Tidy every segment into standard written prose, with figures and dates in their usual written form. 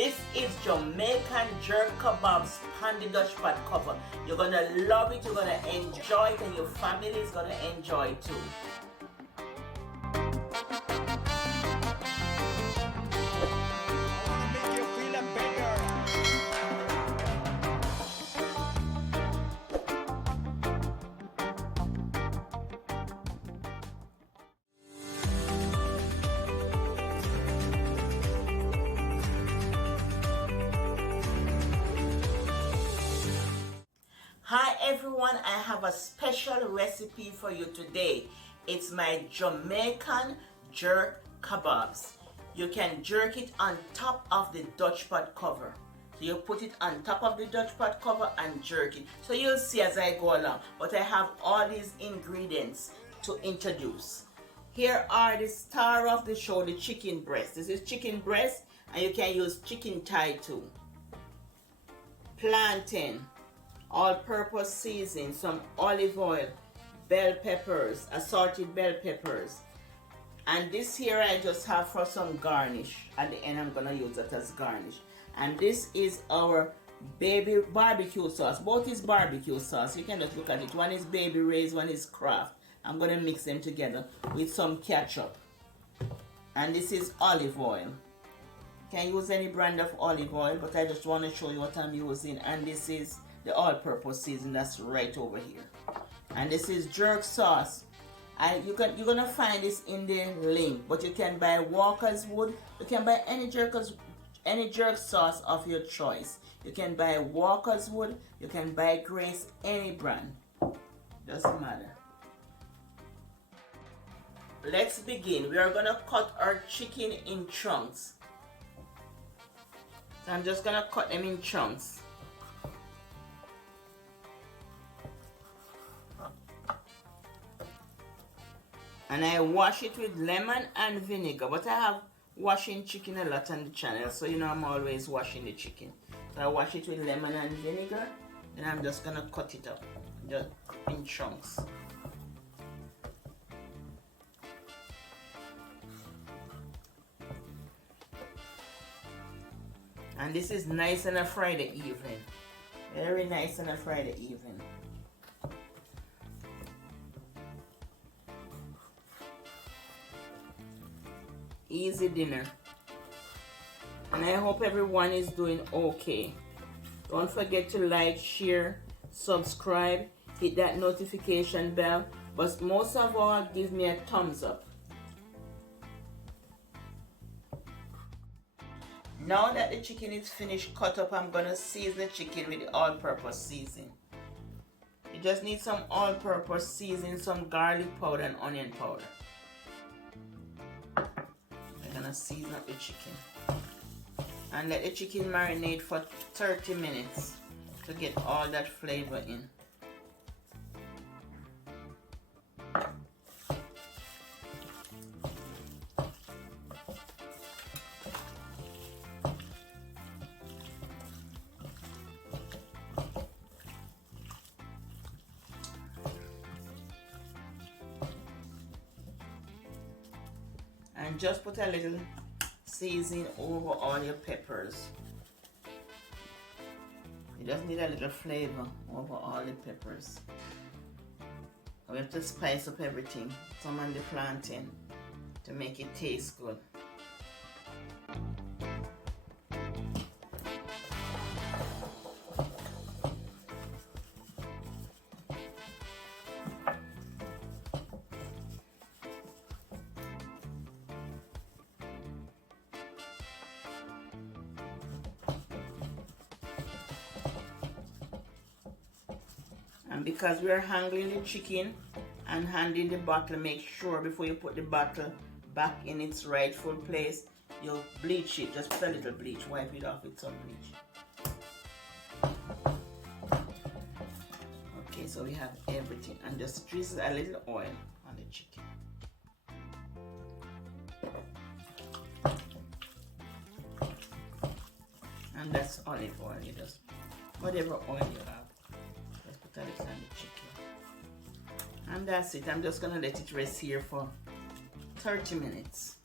This is Jamaican jerk kebabs on the Dutch pot cover. You're gonna love it, you're gonna enjoy it, and your family is gonna enjoy it too. Hi everyone, I have a special recipe for you today. It's my Jamaican jerk kebabs. You can jerk it on top of the Dutch pot cover. So you put it on top of the Dutch pot cover and jerk it. So you'll see as I go along. But I have all these ingredients to introduce. Here are the star of the show, the chicken breast. This is chicken breast, and you can use chicken thigh too. Plantain, all-purpose seasoning, some olive oil, bell peppers, assorted bell peppers, and this here I just have for some garnish. At the end I'm gonna use that as garnish. And this is our baby barbecue sauce. Both is barbecue sauce. You can just look at it. One is Baby Ray's, one is Kraft. I'm gonna mix them together with some ketchup. And this is olive oil. You can use any brand of olive oil, but I just want to show you what I'm using. And this is the all-purpose seasoning that's right over here. And this is jerk sauce. And you're gonna find this in the link, but you can buy Walker's Wood. You can buy any jerk sauce of your choice. You can buy Walker's Wood, you can buy Grace, any brand. Doesn't matter. Let's begin. We are gonna cut our chicken in chunks. So I'm just gonna cut them in chunks. And I wash it with lemon and vinegar. But I have washing chicken a lot on the channel, so you know I'm always washing the chicken. So I wash it with lemon and vinegar, and I'm just gonna cut it up just in chunks. And this is nice on a Friday evening. Very nice on a Friday evening. Easy dinner. And I hope everyone is doing okay. Don't forget to like, share, subscribe, hit that notification bell, but most of all, give me a thumbs up. Now that the chicken is finished cut up, I'm gonna season the chicken with the all-purpose seasoning. You just need some all-purpose seasoning, some garlic powder and onion powder. I'm gonna season up the chicken and let the chicken marinate for 30 minutes to get all that flavor in. And just put a little seasoning over all your peppers. You just need a little flavor over all the peppers. We have to spice up everything, some on the plantain, to make it taste good. And because we are handling the chicken and handling the bottle, make sure before you put the bottle back in its rightful place, you bleach it. Just put a little bleach, wipe it off with some bleach. Okay, so we have everything, and just drizzle a little oil on the chicken. And that's olive oil. You just, whatever oil you have, just put a little on the chicken. And that's it. I'm just gonna let it rest here for 30 minutes.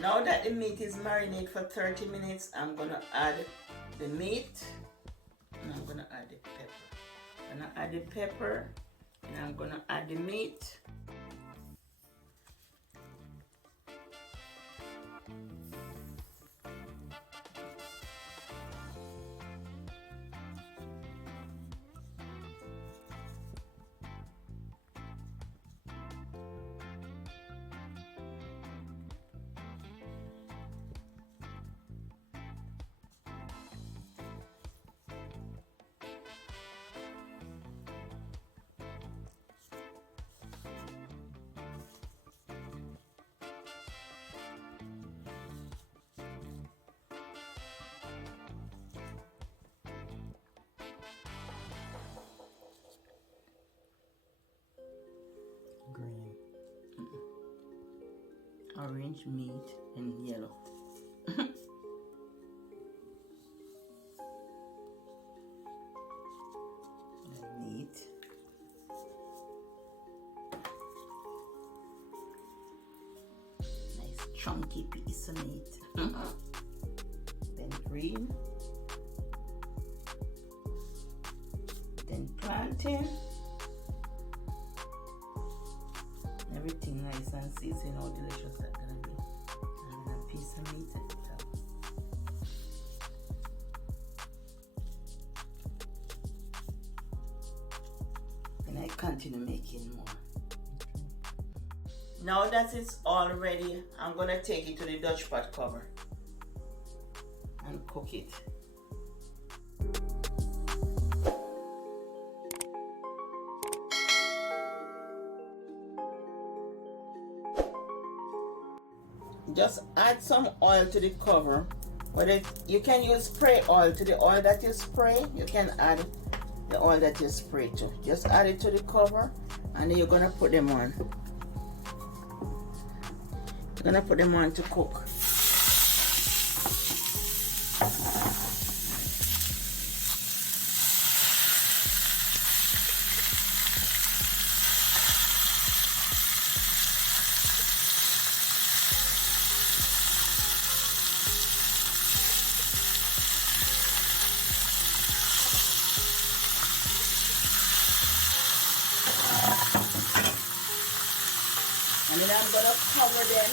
Now that the meat is marinated for 30 minutes, I'm gonna add the meat and I'm gonna add the pepper. I'm gonna add the pepper and I'm gonna add the meat. Green. Orange, meat, and yellow. Meat. Nice chunky piece of meat. Then green. Then plantain. Everything nice and seasoned, how delicious that's gonna be. And then a piece of meat at the top. And I continue making more. Now that it's all ready, I'm gonna take it to the Dutch pot cover and cook it. Just add some oil to the cover. Whether you can use spray oil. To the oil that you spray, you can add the oil that you spray to. Just add it to the cover and then you're gonna put them on. You're gonna put them on to cook. And then I'm gonna cover them.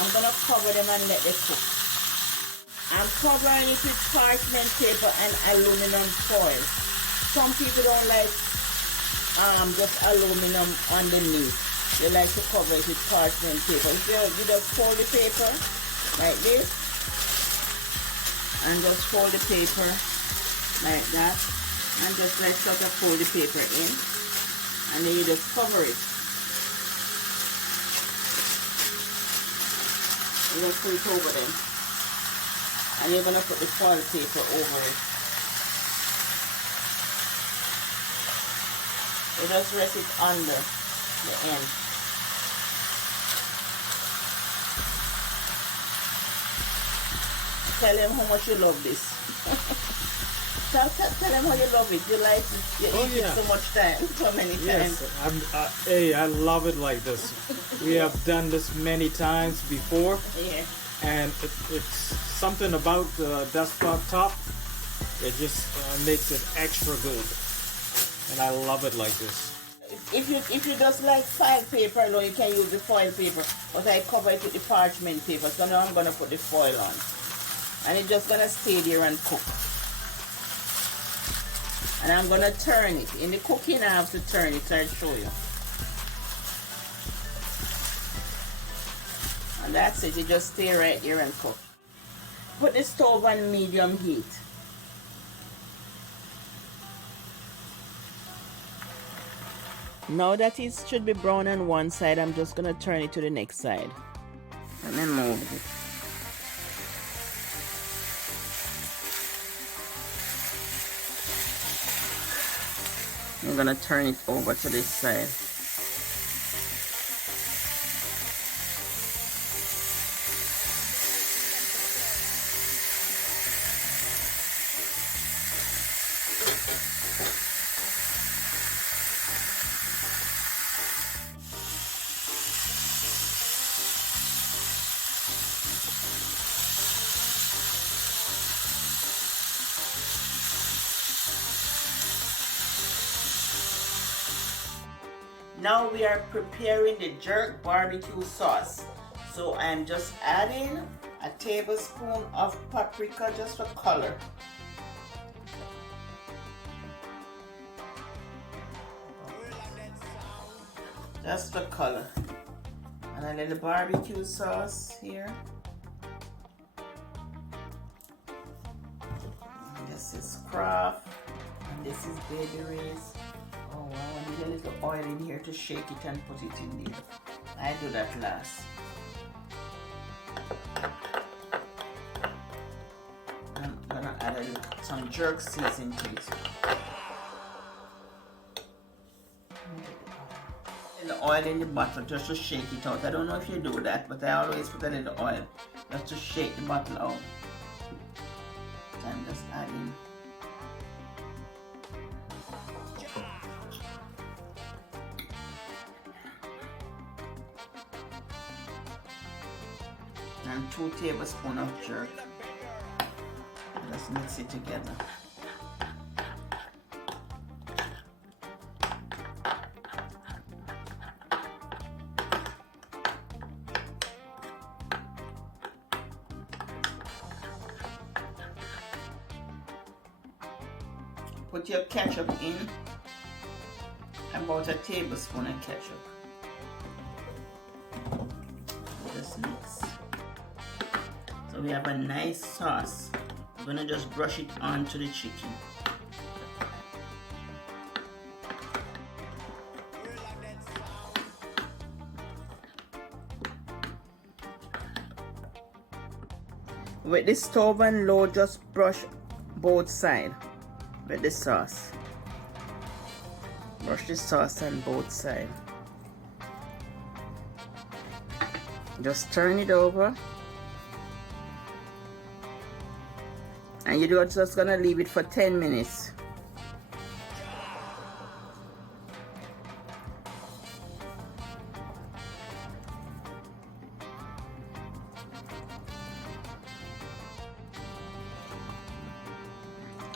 I'm gonna cover them and let them cook. I'm covering it with parchment paper and aluminum foil. Some people don't like just aluminum underneath. They like to cover it with parchment paper. If you just fold the paper like this and just fold the paper like that and just like sort of fold the paper in and then you just cover it. Let's put it over them. And you're going to put the foil paper over it. You just rest it under the end. Tell them how much you love this. tell them how you love it. You like it. You eat it so much time, so many times. Hey, I love it like this. We have done this many times before. Yeah. And it's something about the desktop top. It just makes it extra good. And I love it like this. If you just like file paper alone, you can use the foil paper. But I cover it with the parchment paper. So now I'm going to put the foil on. And it's just going to stay there and cook. And I'm going to turn it. In the cooking, I have to turn it, so I'll show you. And that's it. You just stay right here and cook. Put the stove on medium heat. Now that it should be brown on one side, I'm just going to turn it to the next side. And then move it. I'm going to turn it over to this side. Now we are preparing the jerk barbecue sauce. So I'm just adding a tablespoon of paprika just for color. Just for color. And a little barbecue sauce here. And this is Kraft. And this is Baby Ray's. Oh wow, I need a little oil in here to shake it and put it in there. I do that last. I'm gonna add some jerk seasoning to it. The oil in the bottle just to shake it out. I don't know if you do that, but I always put a little oil just to shake the bottle out. So I'm just adding. And 2 tablespoons of jerk. Let's mix it together. Put your ketchup in, about a tablespoon of ketchup. Just mix. So we have a nice sauce. I'm gonna just brush it onto the chicken. With the stove on low, just brush both sides with the sauce. Brush the sauce on both sides. Just turn it over. And you're just gonna leave it for 10 minutes.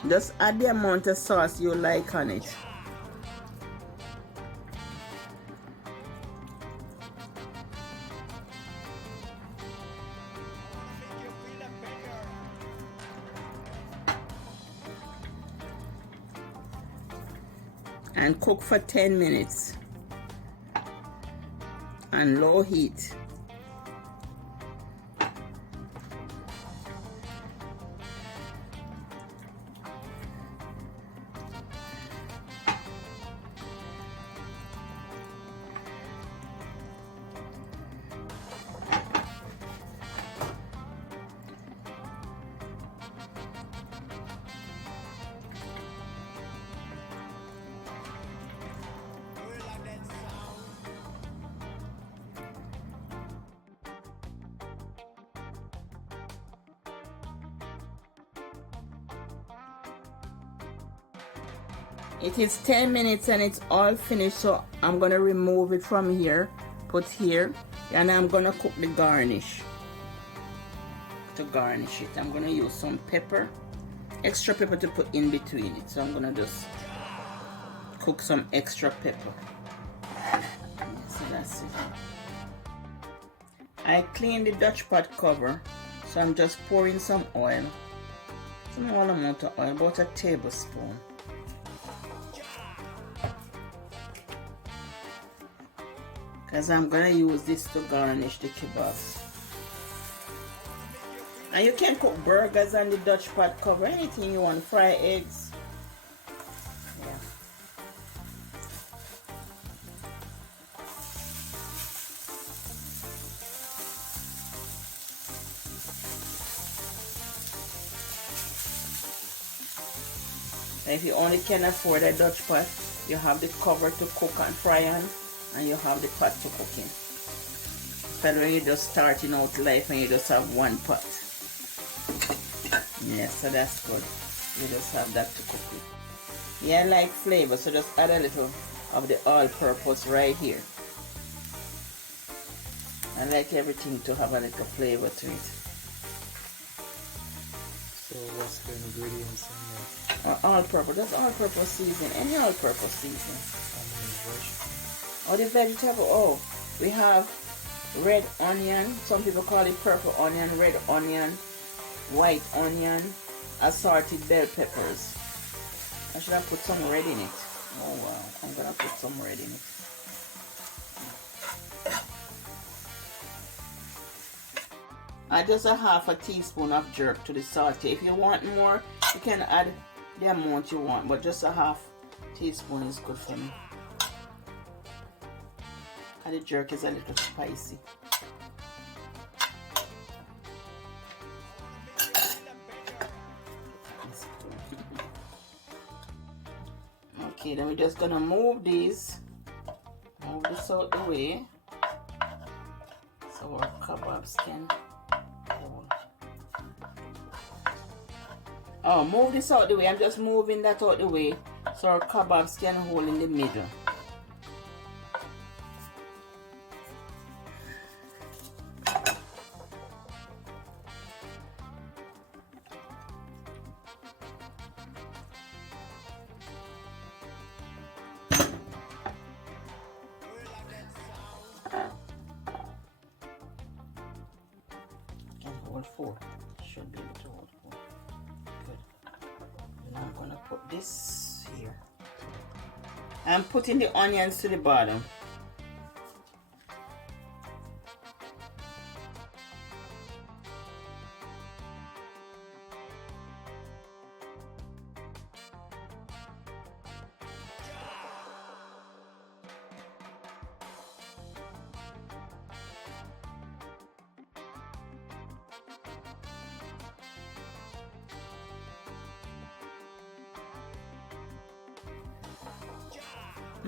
Just add the amount of sauce you like on it. And cook for 10 minutes on low heat. It is 10 minutes and it's all finished, so I'm gonna remove it from here, put here, and I'm gonna cook the garnish. To garnish it, I'm gonna use some pepper, extra pepper to put in between it. So I'm gonna just cook some extra pepper. So that's it. I cleaned the Dutch pot cover, so I'm just pouring some oil, small amount of oil, about a tablespoon. Because I'm going to use this to garnish the kebabs. And you can cook burgers on the Dutch pot cover, anything you want, fry eggs. Yeah. If you only can afford a Dutch pot, you have the cover to cook and fry on. And you have the pot to cook in. Instead when you're just starting out life and you just have one pot. Yeah, so that's good. You just have that to cook with. Yeah, I like flavor, so just add a little of the all-purpose right here. I like everything to have a little flavor to it. So what's the ingredients in there? All-purpose. That's all-purpose season. Any all-purpose season. How many vegetables? Oh, the vegetable. Oh, we have red onion. Some people call it purple onion, red onion, white onion, assorted bell peppers. I should have put some red in it. Oh wow, I'm gonna put some red in it. And just a half a teaspoon of jerk to the saute. If you want more, you can add the amount you want, but just a half teaspoon is good for me. And the jerk is a little spicy. Okay, then we're just gonna move this out the way so our kebabs can hold. Oh, move this out the way. I'm just moving that out the way so our kebabs can hold in the middle. Hold 4. Should be able to hold 4. Good. Now I'm gonna put this here. I'm putting the onions to the bottom.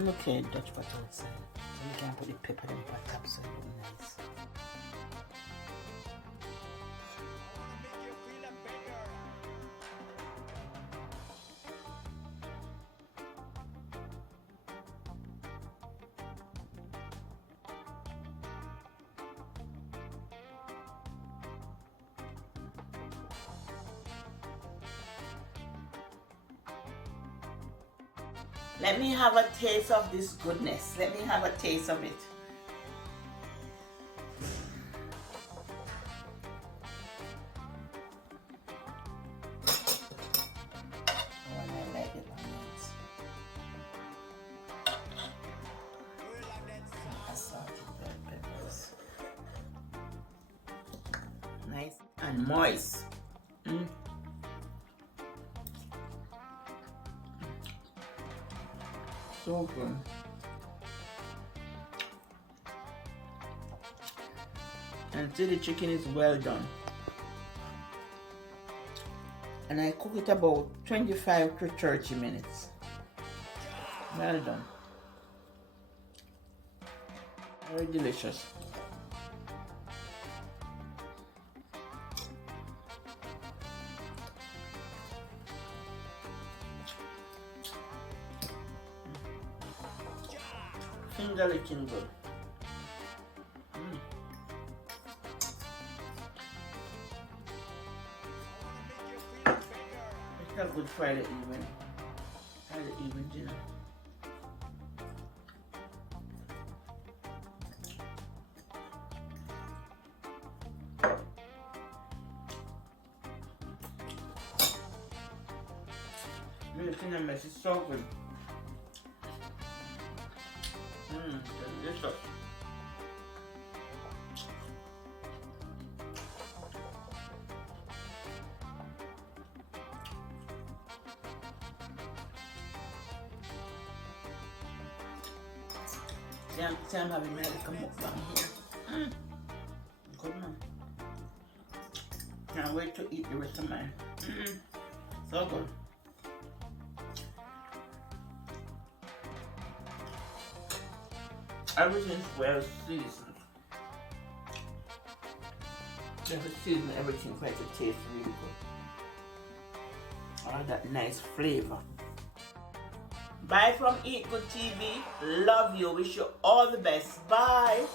Okay, Dutch pot outside. So you can put the pepper in the top so it will be nice. Let me have a taste of this goodness. Let me have a taste of it. Oh, and I like the onions. Assorted bell peppers. Nice and moist. So good. And see, the chicken is well done. And I cook it about 25 to 30 minutes. Well done. Very delicious. Finger licking good. It's a good Friday evening dinner. Everything I mess is so good. Delicious. See, I'm having my little mukbang here. Good man. Can't wait to eat the rest of mine. So good. Everything's well seasoned. Just season everything for it to taste really good. All that nice flavor. Bye from Eat Good TV. Love you. Wish you all the best. Bye.